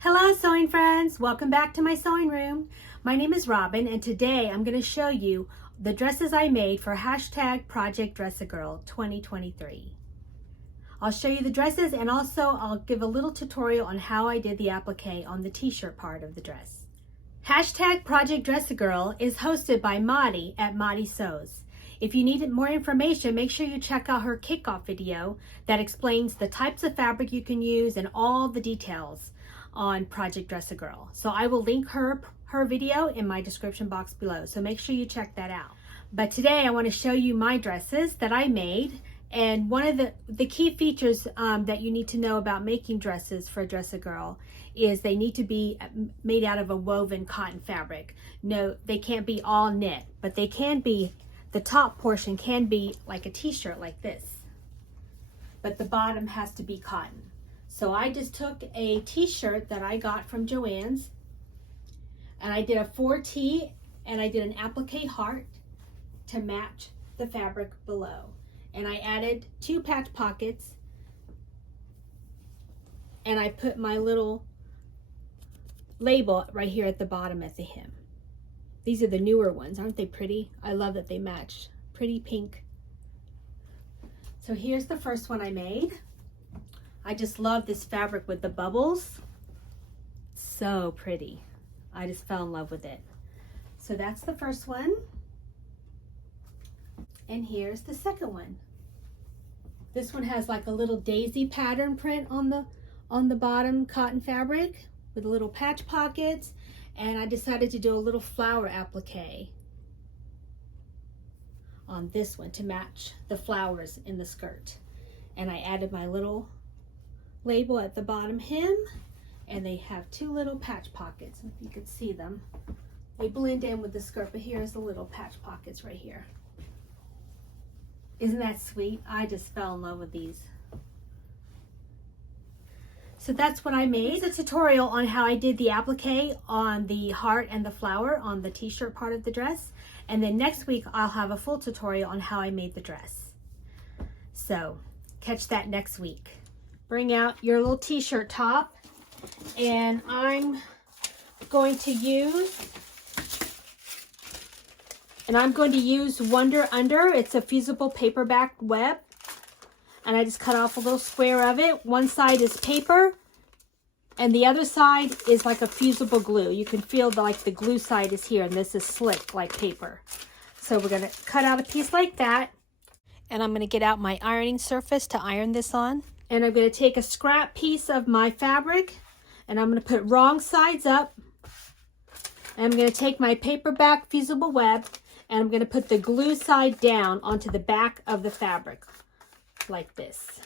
Hello sewing friends, welcome back to my sewing room. My name is Robin and today I'm going to show you the dresses I made for hashtag Project Dress a Girl 2023. I'll show you the dresses and also I'll give a little tutorial on how I did the applique on the t-shirt part of the dress. Hashtag Project Dress a Girl is hosted by Maddie at Maddie Sews. If you need more information, make sure you check out her kickoff video that explains the types of fabric you can use and all the details on Project Dress a Girl. So I will link her video in my description box below. So make sure you check that out. But today I want to show you my dresses that I made. And one of the key features that you need to know about making dresses for Dress a Girl is they need to be made out of a woven cotton fabric. No, they can't be all knit, but they can be, the top portion can be like a t-shirt like this. But the bottom has to be cotton. So I just took a t-shirt that I got from Joann's and I did a 4T and I did an applique heart to match the fabric below. And I added 2 patch pockets and I put my little label right here at the bottom at the hem. These are the newer ones, aren't they pretty? I love that they match. Pretty pink. So here's the first one I made. I just love this fabric with the bubbles. So pretty. I just fell in love with it. So that's the first one. And here's the second one. This one has like a little daisy pattern print on the bottom cotton fabric with little patch pockets. And I decided to do a little flower applique on this one to match the flowers in the skirt. And I added my little label at the bottom hem, and they have 2 little patch pockets. If you could see them, they blend in with the skirt, but here's the little patch pockets right here. Isn't that sweet? I just fell in love with these. So that's what I made. It's a tutorial on how I did the applique on the heart and the flower on the t-shirt part of the dress, and then next week I'll have a full tutorial on how I made the dress. So catch that next week. Bring out your little t-shirt top, and I'm going to use Wonder Under. It's a fusible paperback web, and I just cut off a little square of it. One side is paper and the other side is like a fusible glue. You can feel the glue side is here, and this is slick like paper. So we're going to cut out a piece like that, and I'm going to get out my ironing surface to iron this on. And I'm going to take a scrap piece of my fabric and I'm going to put wrong sides up. And I'm going to take my paperback fusible web and I'm going to put the glue side down onto the back of the fabric like this.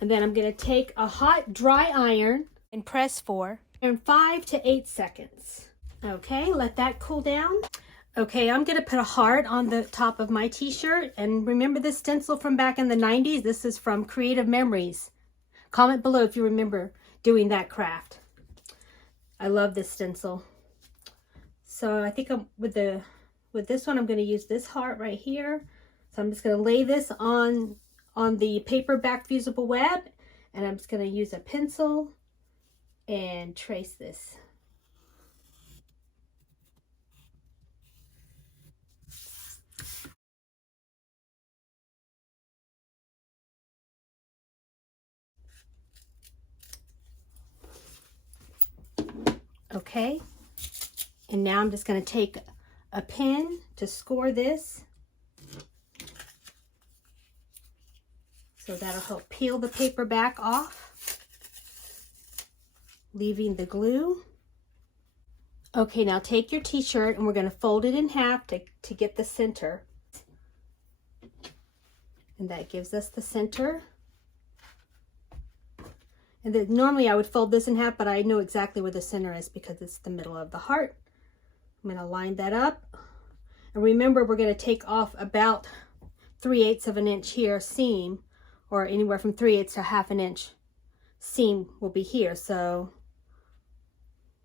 And then I'm going to take a hot dry iron and press for 5 to 8 seconds. Okay, let that cool down. Okay, I'm going to put a heart on the top of my t-shirt. And remember this stencil from back in the 90s? This is from Creative Memories. Comment below if you remember doing that craft. I love this stencil. So I think with this one, I'm going to use this heart right here. So I'm just going to lay this on the paperback fusible web. And I'm just going to use a pencil and trace this. Okay, and now I'm just going to take a pin to score this. So that'll help peel the paper back off, leaving the glue. Okay, now take your t-shirt and we're going to fold it in half to get the center. And that gives us the center. And then normally I would fold this in half, but I know exactly where the center is because it's the middle of the heart. I'm going to line that up. And remember, we're going to take off about 3/8 of an inch here seam, or anywhere from 3/8 to 1/2 inch seam will be here. So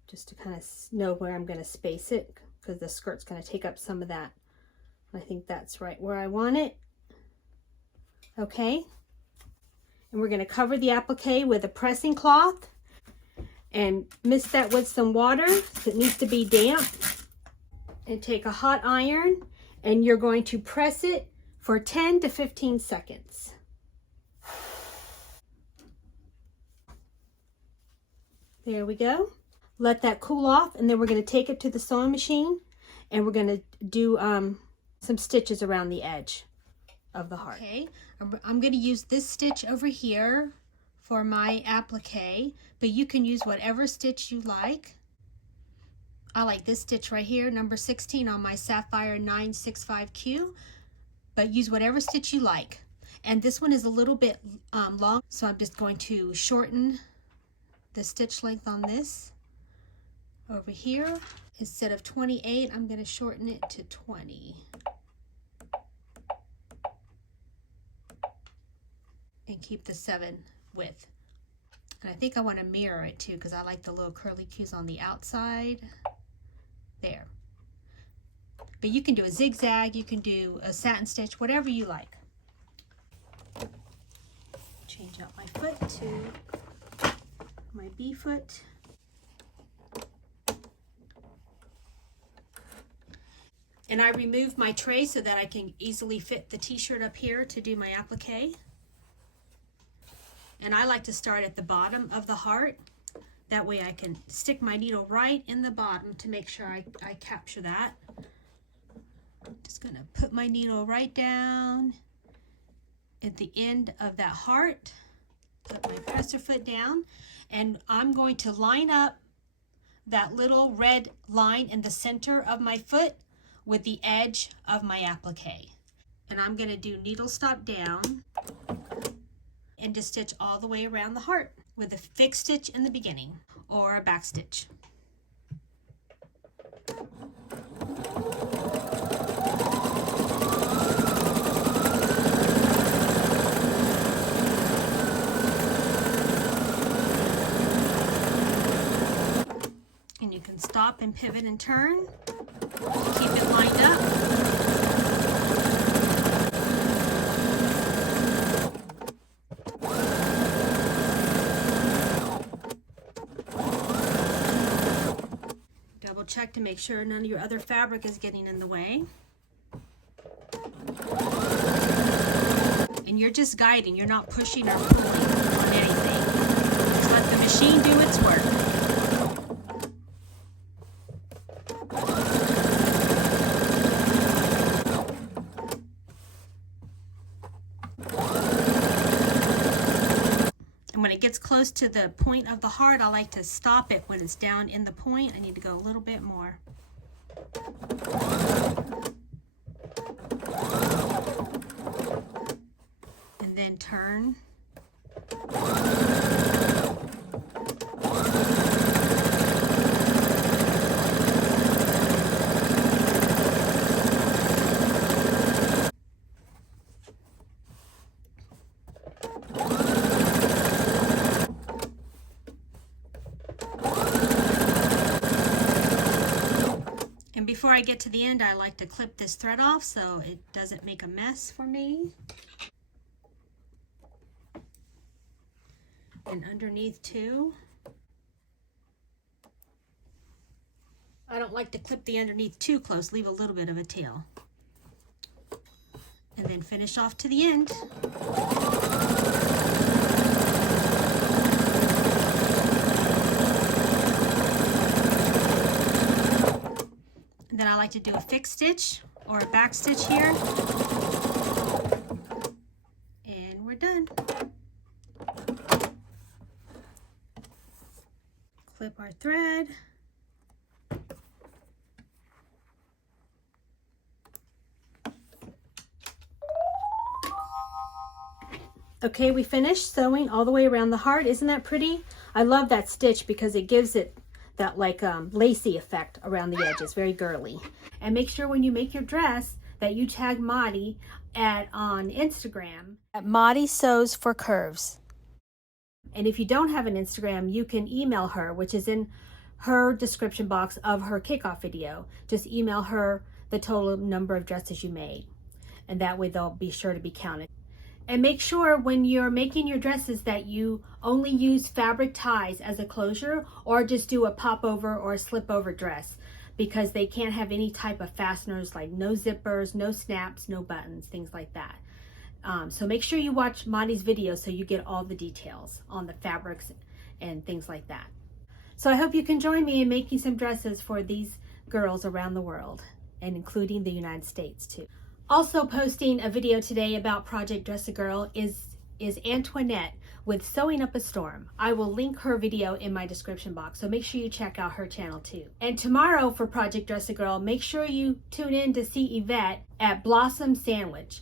just to kind of know where I'm going to space it, because the skirt's going to take up some of that. I think that's right where I want it. Okay. And we're going to cover the applique with a pressing cloth and mist that with some water. It needs to be damp. And take a hot iron and you're going to press it for 10 to 15 seconds. There we go. Let that cool off, and then we're going to take it to the sewing machine and we're going to do some stitches around the edge of the heart. Okay, I'm going to use this stitch over here for my applique, but you can use whatever stitch you like. I like this stitch right here, number 16 on my Sapphire 965Q, but use whatever stitch you like. And this one is a little bit long, so I'm just going to shorten the stitch length on this over here. Instead of 28, I'm going to shorten it to 20. And keep the 7 width. And I think I want to mirror it too, because I like the little curly cues on the outside. There. But you can do a zigzag, you can do a satin stitch, whatever you like. Change out my foot to my B foot. And I removed my tray so that I can easily fit the t-shirt up here to do my applique. And I like to start at the bottom of the heart. That way I can stick my needle right in the bottom to make sure I capture that. Just gonna put my needle right down at the end of that heart. Put my presser foot down, and I'm going to line up that little red line in the center of my foot with the edge of my applique. And I'm gonna do needle stop down and just stitch all the way around the heart with a fixed stitch in the beginning or a back stitch. And you can stop and pivot and turn. Keep it lined up. Check to make sure none of your other fabric is getting in the way. And you're just guiding, you're not pushing or pulling on anything. Just let the machine do its work. When it gets close to the point of the heart, I like to stop it when it's down in the point. I need to go a little bit more. And then turn. Before I get to the end, I like to clip this thread off so it doesn't make a mess for me. And underneath too. I don't like to clip the underneath too close, leave a little bit of a tail. And then finish off to the end. And then I like to do a fixed stitch or a back stitch here. And we're done. Clip our thread. Okay, we finished sewing all the way around the heart. Isn't that pretty? I love that stitch because it gives it that like lacy effect around the edges, very girly. And make sure when you make your dress that you tag Maudie on Instagram at Maudie Sews for Curves. And if you don't have an Instagram, you can email her, which is in her description box of her kickoff video. Just email her the total number of dresses you made, and that way they'll be sure to be counted. And make sure when you're making your dresses that you only use fabric ties as a closure, or just do a pop over or a slip over dress, because they can't have any type of fasteners, like no zippers, no snaps, no buttons, things like that. So make sure you watch Monty's video so you get all the details on the fabrics and things like that. So I hope you can join me in making some dresses for these girls around the world, and including the United States too. Also posting a video today about Project Dress a Girl is Antoinette with Sewing Up a Storm. I will link her video in my description box, so make sure you check out her channel too. And tomorrow for Project Dress a Girl, make sure you tune in to see Yvette at Blossom Sandwich.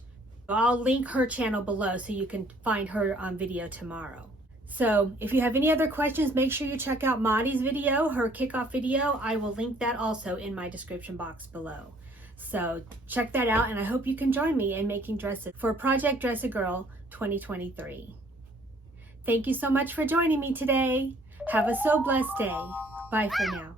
I'll link her channel below so you can find her on video tomorrow. So if you have any other questions, make sure you check out Monty's video, her kickoff video. I will link that also in my description box below. So check that out, and I hope you can join me in making dresses for Project Dress a Girl 2023. Thank you so much for joining me today. Have a so blessed day. Bye for now.